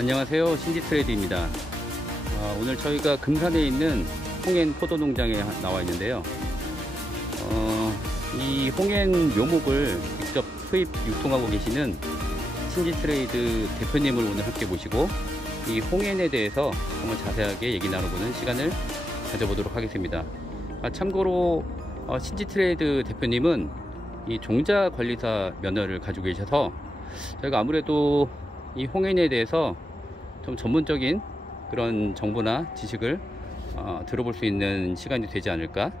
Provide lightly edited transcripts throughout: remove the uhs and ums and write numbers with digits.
안녕하세요, 신지트레이드입니다. 오늘 저희가 금산에 있는 홍앤 포도농장에 나와 있는데요. 이 홍앤 묘목을 직접 수입 유통하고 계시는 신지트레이드 대표님을 오늘 함께 모시고 이 홍앤에 대해서 한번 자세하게 얘기 나눠보는 시간을 가져보도록 하겠습니다. 참고로 신지트레이드 대표님은 이 종자관리사 면허를 가지고 계셔서 저희가 아무래도 이 홍앤에 대해서 좀 전문적인 그런 정보나 지식을 들어볼 수 있는 시간이 되지 않을까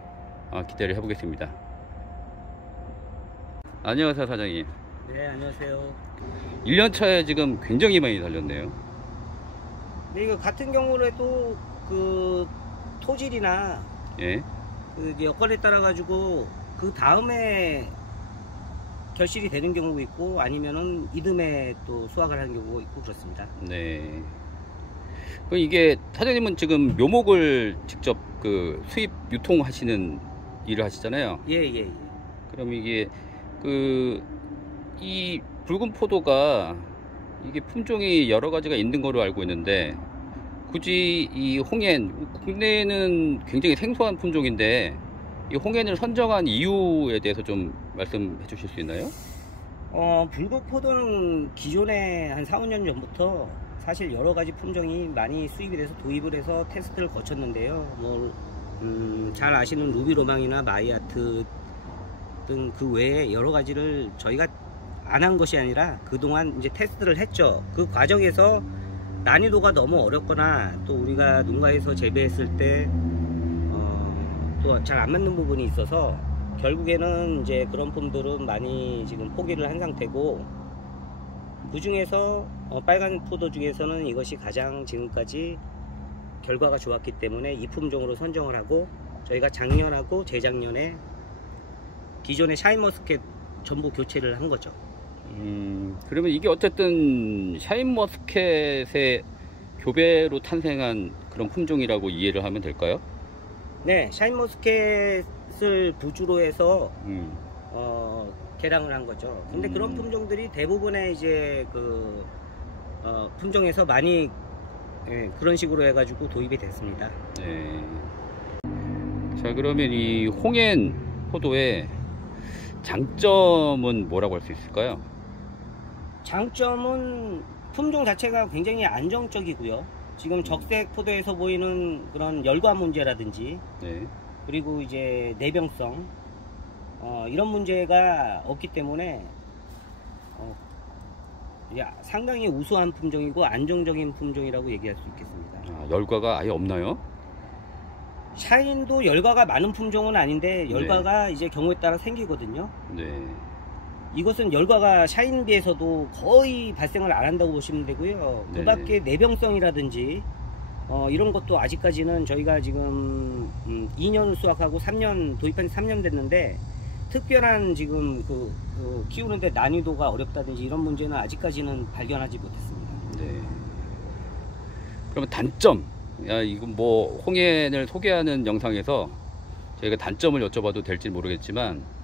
기대를 해보겠습니다. 안녕하세요, 사장님. 네, 안녕하세요. 1년차에 지금 굉장히 많이 달렸네요. 네, 이거 같은 경우에도 그 토질이나 예. 그 여건에 따라 가지고 그 다음에 결실이 되는 경우가 있고 아니면은 이듬해 또 수확을 하는 경우가 있고 그렇습니다. 네. 이게 사장님은 지금 묘목을 직접 그 수입 유통하시는 일을 하시잖아요. 예. 그럼 이게 이 붉은 포도가 이게 품종이 여러 가지가 있는 거로 알고 있는데 굳이 이 홍앤, 국내에는 굉장히 생소한 품종인데 이 홍앤을 선정한 이유에 대해서 좀 말씀해 주실 수 있나요? 붉은 포도는 기존에 한 4, 5년 전부터 사실 여러 가지 품종이 많이 수입이 돼서 도입을 해서 테스트를 거쳤는데요. 잘 아시는 루비로망이나 마이아트 등 그 외에 여러 가지를 저희가 안 한 것이 아니라 그동안 이제 테스트를 했죠. 그 과정에서 난이도가 너무 어렵거나 또 우리가 농가에서 재배했을 때 또 잘 안 맞는 부분이 있어서 결국에는 이제 그런 품들은 많이 지금 포기를 한 상태고, 그 중에서 빨간 포도 중에서는 이것이 가장 지금까지 결과가 좋았기 때문에 이 품종으로 선정을 하고 저희가 작년하고 재작년에 기존의 샤인머스켓 전부 교체를 한 거죠. 그러면 이게 어쨌든 샤인머스켓의 교배로 탄생한 그런 품종이라고 이해를 하면 될까요? 네, 샤인머스켓을 부주로 해서 개량을 한 거죠. 근데 그런 품종들이 대부분의 이제 그 품종에서 많이 그런 식으로 해가지고 도입이 됐습니다. 네. 자, 그러면 이 홍앤 포도의 장점은 뭐라고 할 수 있을까요? 장점은 품종 자체가 굉장히 안정적이고요. 지금 적색 포도에서 보이는 그런 열과 문제라든지, 네. 그리고 이제 내병성 이런 문제가 없기 때문에 상당히 우수한 품종이고 안정적인 품종이라고 얘기할 수 있겠습니다. 열과가 아예 없나요? 샤인도 열과가 많은 품종은 아닌데 열과가 네. 이제 경우에 따라 생기거든요. 네. 이것은 열과가 샤인 비해서도 거의 발생을 안 한다고 보시면 되고요. 그 밖에 내병성이라든지 이런 것도 아직까지는 저희가 지금 2년을 수확하고 3년 도입한 지 3년 됐는데 특별한 지금 그 키우는데 난이도가 어렵다든지 이런 문제는 아직까지는 발견하지 못했습니다. 네. 그러면 단점, 이건 뭐 홍앤을 소개하는 영상에서 저희가 단점을 여쭤봐도 될지 모르겠지만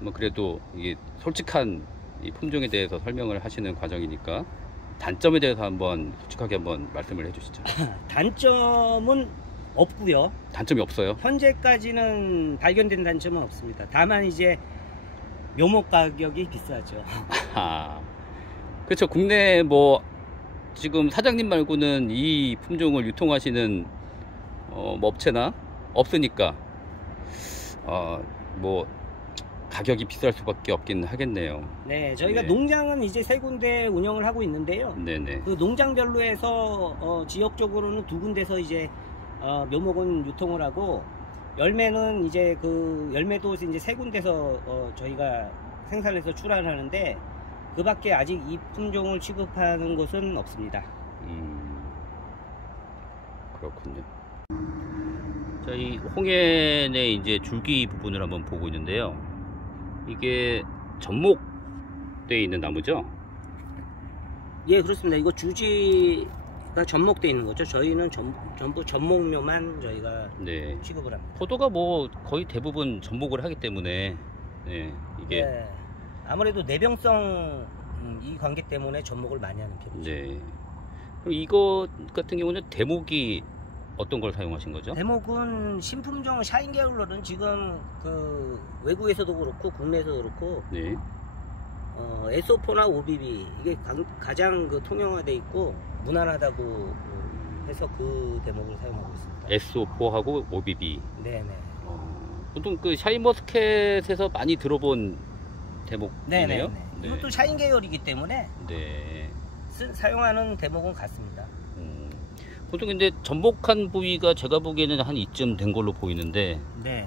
뭐 그래도 이게 솔직한 이 품종에 대해서 설명을 하시는 과정이니까 단점에 대해서 한번 솔직하게 한번 말씀을 해주시죠. 단점은 없고요. 단점이 없어요? 현재까지는 발견된 단점은 없습니다. 다만 이제 묘목 가격이 비싸죠. 그렇죠. 국내에 뭐 지금 사장님 말고는 이 품종을 유통하시는 뭐 업체나 없으니까 뭐 가격이 비쌀 수밖에 없긴 하겠네요. 네, 저희가 농장은 이제 3군데 운영을 하고 있는데요. 네네. 그 농장별로 해서 지역적으로는 2군데서 이제 묘목은 유통을 하고 열매는 이제 그 열매도 이제 3군데서 저희가 생산해서 출하를 하는데 그 밖에 아직 이 품종을 취급하는 곳은 없습니다. 그렇군요. 자, 이 홍앤의 이제 줄기 부분을 한번 보고 있는데요. 이게 접목되어 있는 나무죠? 예, 그렇습니다. 이거 주지가 접목되어 있는 거죠. 저희는 전부 접목묘만 저희가 취급을 합니다. 포도가 뭐 거의 대부분 접목을 하기 때문에 이게 아무래도 내병성 이 관계 때문에 접목을 많이 하는 편이죠. 그리고 이거 같은 경우는 대목이 어떤 걸 사용하신 거죠? 대목은 신품종 샤인 계열로는 지금 그 외국에서도 그렇고 국내에서도 그렇고 네. SO4나 OBB 이게 가장 그 통용화돼 있고 무난하다고 해서 그 대목을 사용하고 있습니다. SO4하고 OBB. 네네. 보통 그 샤인머스켓에서 많이 들어본 대목이네요. 네네. 네. 이것도 샤인 계열이기 때문에 네. 사용하는 대목은 같습니다. 보통 근데 접목한 부위가 제가 보기에는 한 이쯤 된 걸로 보이는데, 네.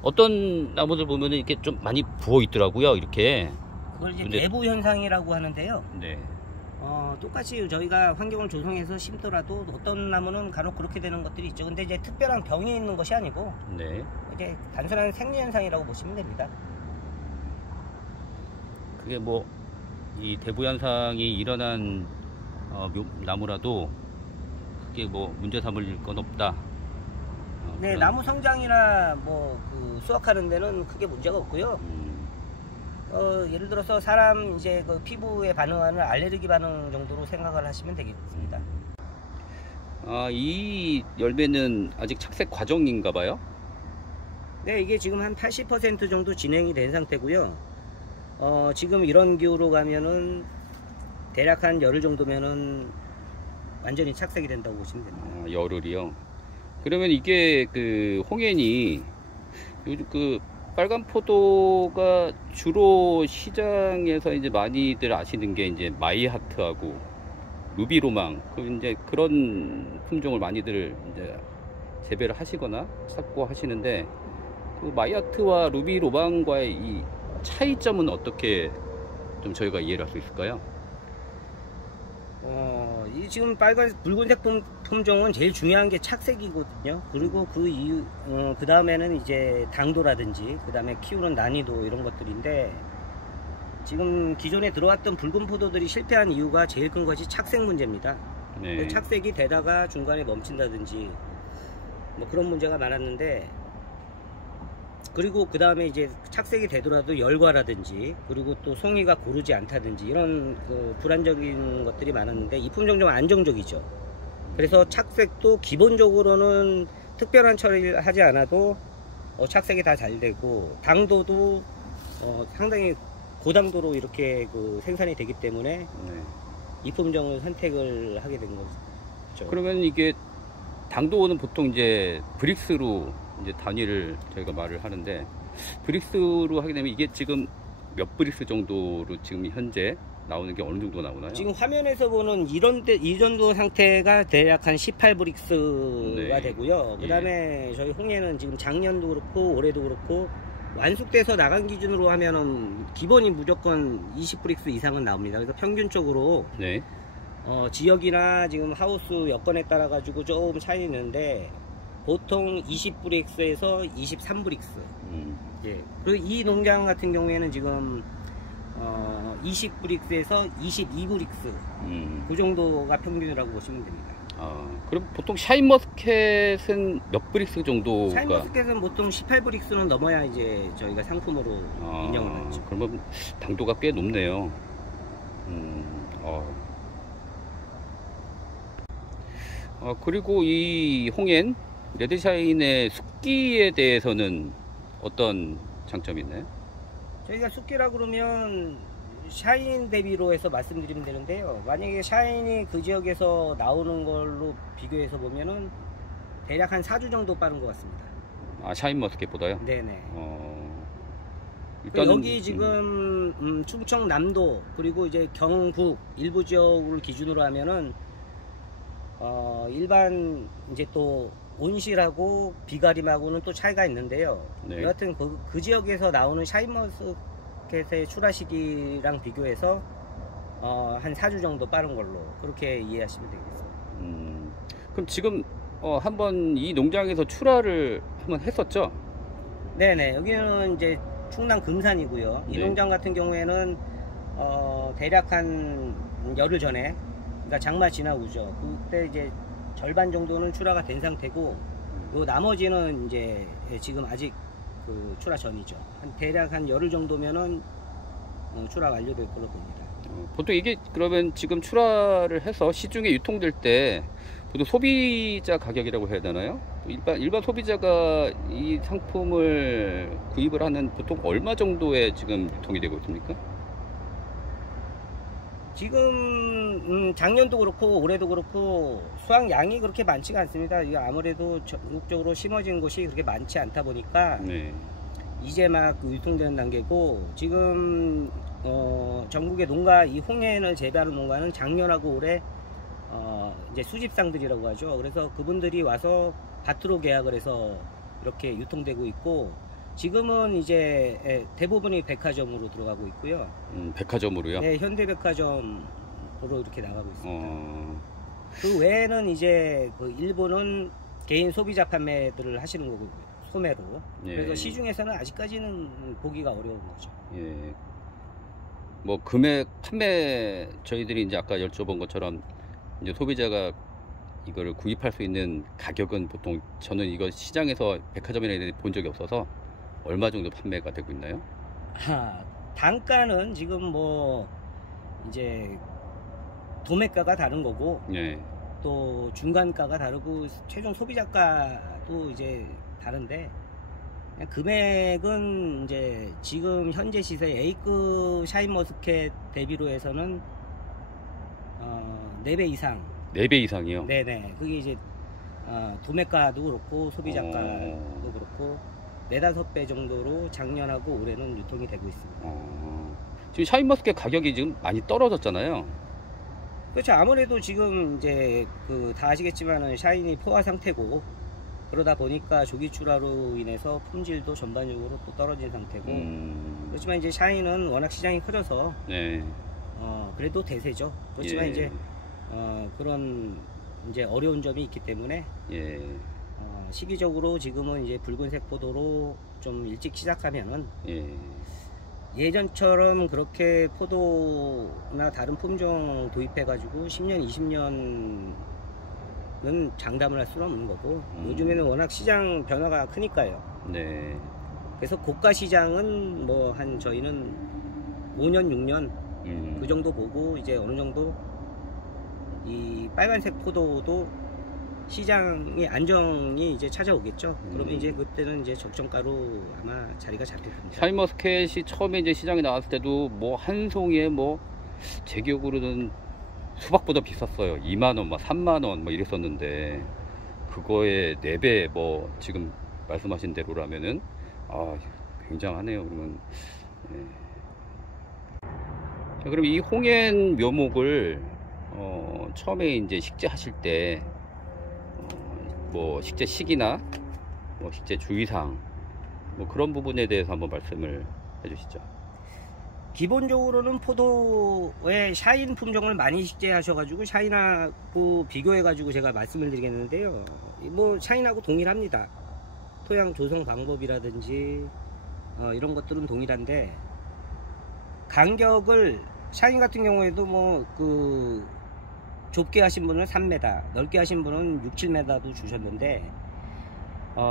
어떤 나무들 보면은 이렇게 좀 많이 부어 있더라고요. 이렇게. 그걸 이제 근데- 내부 현상이라고 하는데요. 네. 똑같이 저희가 환경을 조성해서 심더라도 어떤 나무는 간혹 그렇게 되는 것들이 있죠. 근데 이제 특별한 병이 있는 것이 아니고 네. 이제 단순한 생리 현상이라고 보시면 됩니다. 그게 뭐 이 대부 현상이 일어난 나무라도 그게 뭐 문제 삼을 건 없다. 네, 그런- 나무 성장이나 뭐 그 수확하는 데는 크게 문제가 없고요. 예를 들어서 사람 이제 그 피부에 반응하는 알레르기 반응 정도로 생각을 하시면 되겠습니다. 이 열매는 아직 착색 과정인가 봐요? 네, 이게 지금 한 80% 정도 진행이 된 상태고요. 지금 이런 기후로 가면은 대략 한 열흘 정도면은 완전히 착색이 된다고 보시면 됩니다. 열흘이요. 그러면 이게 그 홍엔이 요즘 그 빨간 포도가 주로 시장에서 이제 많이들 아시는 게 이제 마이하트하고 루비로망 이제 그런 품종을 많이들 이제 재배를 하시거나 찾고 하시는데 그 마이하트와 루비로망과의 이 차이점은 어떻게 좀 저희가 이해를 할 수 있을까요? 이 지금 붉은색 품종은 제일 중요한 게 착색이거든요. 그리고 그 이유, 그 다음에는 이제 당도라든지, 그 다음에 키우는 난이도 이런 것들인데, 지금 기존에 들어왔던 붉은 포도들이 실패한 이유가 제일 큰 것이 착색 문제입니다. 네. 착색이 되다가 중간에 멈춘다든지, 뭐 그런 문제가 많았는데, 그리고 그 다음에 이제 착색이 되더라도 열과라든지 그리고 또 송이가 고르지 않다든지 이런 그 불안정인 것들이 많았는데 이 품종 좀 안정적이죠. 그래서 착색도 기본적으로는 특별한 처리를 하지 않아도 착색이 다 잘 되고 당도도 상당히 고당도로 이렇게 그 생산이 되기 때문에 네. 이 품종을 선택을 하게 된 거죠. 그러면 이게 당도는 보통 이제 브릭스로 이제 단위를 저희가 말을 하는데 브릭스로 하게 되면 이게 지금 몇 브릭스 정도로 지금 현재 나오는 게 어느 정도 나오나요? 지금 화면에서 보는 이 정도 상태가 대략 한 18브릭스가 네. 되고요. 그 다음에 저희 홍해는 지금 작년도 그렇고 올해도 그렇고 완숙돼서 나간 기준으로 하면은 기본이 무조건 20브릭스 이상은 나옵니다. 그래서 평균적으로 네. 지역이나 지금 하우스 여건에 따라 가지고 조금 차이 있는데 보통 20브릭스에서 23브릭스. 예. 그리고 이 농장 같은 경우에는 지금 20브릭스에서 22브릭스 그 정도가 평균이라고 보시면 됩니다. 그럼 보통 샤인머스켓은 몇 브릭스 정도가? 샤인머스켓은 보통 18브릭스는 넘어야 이제 저희가 상품으로 인정을 하죠. 그러면 당도가 꽤 높네요. 그리고 이 홍엔 레드샤인의 숙기에 대해서는 어떤 장점이 있나요? 저희가 숙기라 그러면 샤인 대비로 해서 말씀드리면 되는데요. 만약에 샤인이 그 지역에서 나오는 걸로 비교해서 보면은 대략 한 4주 정도 빠른 것 같습니다. 샤인머스켓보다요? 네네. 일단은 여기 지금 충청남도 그리고 이제 경북 일부 지역을 기준으로 하면은 일반 이제 또 온실하고 비가림하고는 또 차이가 있는데요. 네. 여하튼 그 지역에서 나오는 샤인머스켓의 출하 시기랑 비교해서 한 4주 정도 빠른 걸로 그렇게 이해하시면 되겠습니다. 그럼 지금 한번 이 농장에서 출하를 한번 했었죠? 네네. 여기는 이제 충남 금산이고요. 이 네. 농장 같은 경우에는 대략 한 열흘 전에, 그러니까 장마 지나고죠. 그때 이제 절반 정도는 출하가 된 상태고, 요 나머지는 이제 지금 아직 그 출하 전이죠. 대략 한 열흘 정도면은 출하 완료될 걸로 봅니다. 보통 이게 그러면 지금 출하를 해서 시중에 유통될 때 보통 소비자 가격이라고 해야 되나요? 일반 소비자가 이 상품을 구입을 하는 보통 얼마 정도에 지금 유통이 되고 있습니까? 지금 작년도 그렇고 올해도 그렇고 수확량이 그렇게 많지가 않습니다. 이게 아무래도 전국적으로 심어진 곳이 그렇게 많지 않다 보니까 네. 이제 막 유통되는 단계고, 지금 전국의 농가, 이 홍해를 재배하는 농가는 작년하고 올해 이제 수집상들이라고 하죠. 그래서 그분들이 와서 밭으로 계약을 해서 이렇게 유통되고 있고, 지금은 이제 대부분이 백화점으로 들어가고 있고요. 백화점으로요? 네, 현대백화점으로 이렇게 나가고 있습니다. 그 외에는 이제 그 일본은 개인 소비자 판매들을 하시는 거고, 소매로. 예. 그래서 시중에서는 아직까지는 보기가 어려운 거죠. 예. 뭐 금액 판매 저희들이 이제 아까 여쭤본 것처럼 이제 소비자가 이거를 구입할 수 있는 가격은 보통 저는 이거 시장에서 백화점이나 이런 데 본 적이 없어서 얼마 정도 판매가 되고 있나요? 단가는 지금 뭐 이제 도매가가 다른 거고, 예. 또 중간가가 다르고 최종 소비자가도 이제 다른데, 그냥 금액은 이제 지금 현재 시세 A급 샤인머스켓 대비로 해서는 4배 이상. 4배 이상이요? 네네. 그게 이제 도매가도 그렇고 소비자가도 그렇고 4~5배 정도로 작년하고 올해는 유통이 되고 있습니다. 지금 샤인머스켓 가격이 지금 많이 떨어졌잖아요. 그렇죠. 아무래도 지금 이제 다 아시겠지만은 샤인이 포화 상태고, 그러다 보니까 조기 출하로 인해서 품질도 전반적으로 또 떨어진 상태고, 그렇지만 이제 샤인은 워낙 시장이 커져서 네. 그래도 대세죠. 그렇지만 예. 이제 그런 이제 어려운 점이 있기 때문에 예. 시기적으로 지금은 이제 붉은색 포도로 좀 일찍 시작하면은 예. 예전처럼 그렇게 포도나 다른 품종 도입해 가지고 10년 20년은 장담을 할 수는 없는 거고, 요즘에는 워낙 시장 변화가 크니까요. 네. 그래서 고가 시장은 뭐 한 저희는 5년 6년 그 정도 보고, 이제 어느 정도 이 빨간색 포도도 시장의 안정이 이제 찾아오겠죠. 그러면 이제 그때는 이제 적정가로 아마 자리가 잡힐 겁니다. 샤인머스켓이 처음에 이제 시장에 나왔을 때도 뭐 한 송이에 뭐 제 기억으로는 수박보다 비쌌어요. 2만 원, 막 3만 원, 뭐 이랬었는데 그거의 4배 뭐 지금 말씀하신 대로라면은 굉장하네요. 그러면 자, 그럼 이 홍엔 묘목을 처음에 이제 식재하실 때 뭐 식재 시기나 뭐 식재 주의사항 뭐 그런 부분에 대해서 한번 말씀을 해주시죠. 기본적으로는 포도의 샤인 품종을 많이 식재하셔가지고 샤인하고 비교해가지고 제가 말씀을 드리겠는데요. 뭐 샤인하고 동일합니다. 토양 조성 방법이라든지 이런 것들은 동일한데, 간격을 샤인 같은 경우에도 뭐 좁게 하신 분은 3m, 넓게 하신 분은 6~7m도 주셨는데,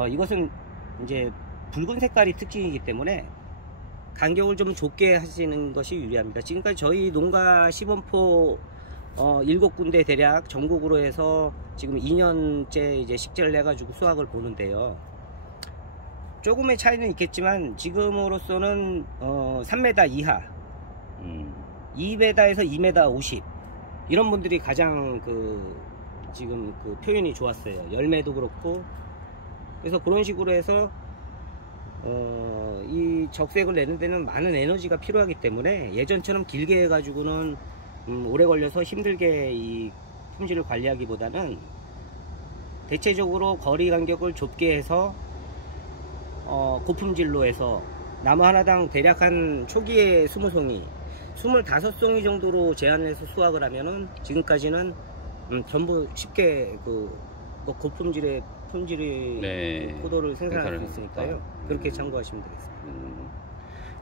이것은 이제 붉은 색깔이 특징이기 때문에 간격을 좀 좁게 하시는 것이 유리합니다. 지금까지 저희 농가 시범포 7군데 대략 전국으로 해서 지금 2년째 이제 식재를 해가지고 수확을 보는데요. 조금의 차이는 있겠지만 지금으로서는 3m 이하, 2m에서 2m 50 이런 분들이 가장 지금 표현이 좋았어요. 열매도 그렇고. 그래서 그런 식으로 해서 이 적색을 내는 데는 많은 에너지가 필요하기 때문에 예전처럼 길게 해가지고는 오래 걸려서 힘들게 이 품질을 관리하기보다는 대체적으로 거리 간격을 좁게 해서 고품질로 해서 나무 하나당 대략 한 초기에 20송이 25송이 정도로 제한을 해서 수확을 하면은 지금까지는 전부 쉽게 고품질의 품질의 포도를 생산할 수 있으니까요. 그렇게 참고하시면 되겠습니다.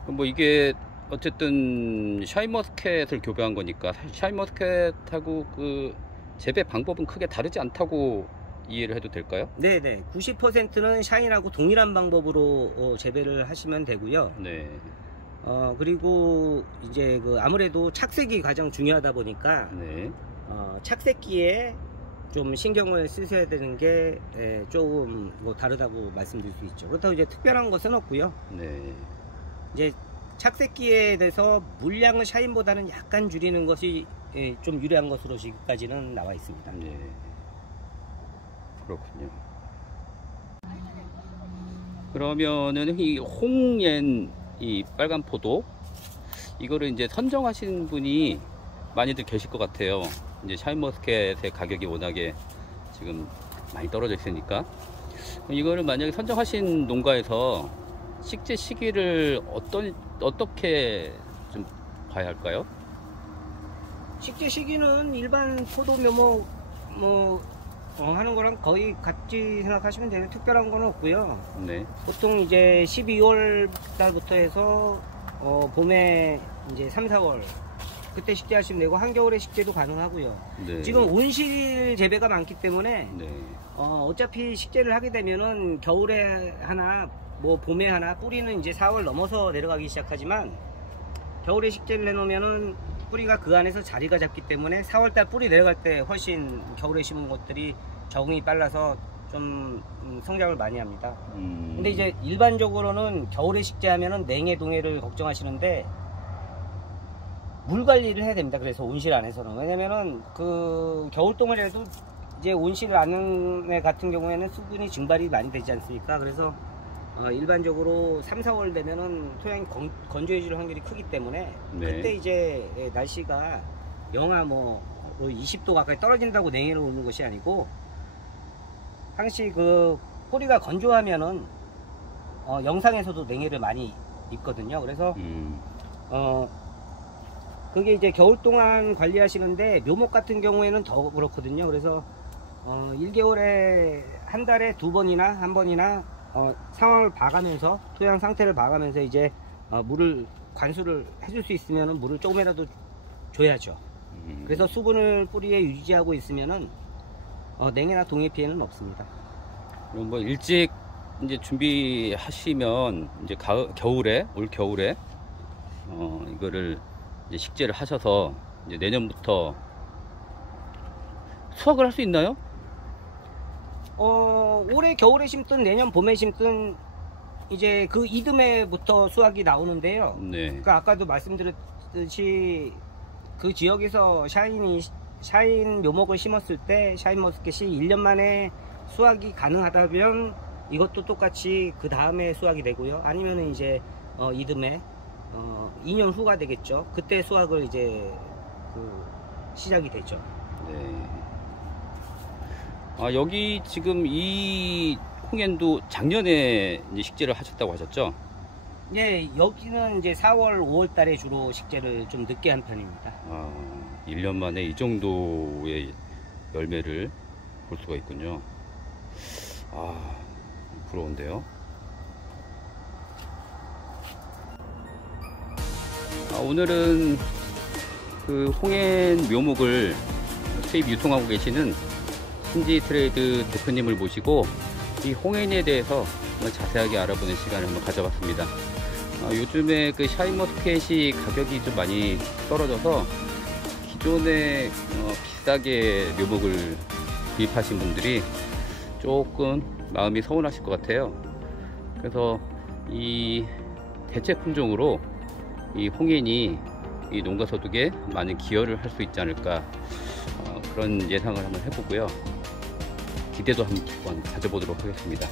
그럼 뭐 이게 어쨌든 샤인머스켓을 교배한 거니까 샤인머스켓하고 그 재배 방법은 크게 다르지 않다고 이해를 해도 될까요? 네네. 90%는 샤인하고 동일한 방법으로 재배를 하시면 되고요. 네. 그리고 이제 그 아무래도 착색이 가장 중요하다 보니까 네. 착색기에 좀 신경을 쓰셔야 되는 게 조금 뭐 다르다고 말씀드릴 수 있죠. 그렇다고 이제 특별한 것은 없고요. 네. 이제 착색기에 대해서 물량을 샤인보다는 약간 줄이는 것이 좀 유리한 것으로 지금까지는 나와 있습니다. 네. 그렇군요. 그러면은 이 홍옌 이 빨간 포도 이거를 이제 선정하신 분이 많이들 계실 것 같아요. 이제 샤인머스켓의 가격이 워낙에 지금 많이 떨어져 있으니까 이거를 만약에 선정하신 농가에서 식재 시기를 어떻게 좀 봐야 할까요? 식재 시기는 일반 포도 묘목 하는 거랑 거의 같이 생각하시면 돼요. 특별한 건 없고요. 네. 보통 이제 12월 달부터 해서 봄에 이제 3, 4월 그때 식재하시면 되고 한겨울에 식재도 가능하고요. 네. 지금 온실 재배가 많기 때문에 네. 어차피 식재를 하게 되면은 겨울에 하나 뭐 봄에 하나 뿌리는 이제 4월 넘어서 내려가기 시작하지만 겨울에 식재를 해놓으면은 뿌리가 그 안에서 자리가 잡기 때문에 4월달 뿌리 내려갈 때 훨씬 겨울에 심은 것들이 적응이 빨라서 좀 성장을 많이 합니다. 근데 이제 일반적으로는 겨울에 식재하면은 냉해 동해를 걱정하시는데 물 관리를 해야 됩니다. 그래서 온실 안에서는 왜냐면은 그 겨울 동안에도 이제 온실 안에 같은 경우에는 수분이 증발이 많이 되지 않습니까? 그래서 일반적으로 3, 4월 되면은 토양이 건조해질 확률이 크기 때문에 네. 그때 이제 날씨가 영하 뭐 20도 가까이 떨어진다고 냉해를 오는 것이 아니고 항시 그 뿌리가 건조하면은 영상에서도 냉해를 많이 입거든요. 그래서 그게 이제 겨울 동안 관리하시는데 묘목 같은 경우에는 더 그렇거든요. 그래서 1개월에 한 달에 2번이나 한 번이나 상황을 봐가면서 토양 상태를 봐가면서 이제 물을 관수를 해줄 수 있으면 물을 조금이라도 줘야죠. 그래서 수분을 뿌리에 유지하고 있으면은 냉해나 동해 피해는 없습니다. 그럼 뭐 일찍 이제 준비하시면 이제 겨울에 올 겨울에 이거를 이제 식재를 하셔서 이제 내년부터 수확을 할 수 있나요? 올해 겨울에 심든 내년 봄에 심든 이제 그 이듬해부터 수확이 나오는데요. 네. 그러니까 아까도 말씀드렸듯이 그 지역에서 샤인 묘목을 심었을 때 샤인머스켓이 1년 만에 수확이 가능하다면 이것도 똑같이 그 다음에 수확이 되고요. 아니면은 이제 이듬해 2년 후가 되겠죠. 그때 수확을 이제 시작이 되죠. 네. 여기 지금 이 홍옌도 작년에 이제 식재를 하셨다고 하셨죠? 네, 여기는 이제 4월, 5월 달에 주로 식재를 좀 늦게 한 편입니다. 1년 만에 이 정도의 열매를 볼 수가 있군요. 부러운데요. 오늘은 그 홍옌 묘목을 수입 유통하고 계시는 신지 트레이드 대표님을 모시고 이 홍옌에 대해서 자세하게 알아보는 시간을 한번 가져봤습니다. 요즘에 그 샤인머스켓이 가격이 좀 많이 떨어져서 기존에 비싸게 묘목을 구입하신 분들이 조금 마음이 서운하실 것 같아요. 그래서 이 대체 품종으로 이 홍옌이 이 농가 소득에 많은 기여를 할 수 있지 않을까 그런 예상을 한번 해보고요. 기대도 한번 가져보도록 하겠습니다.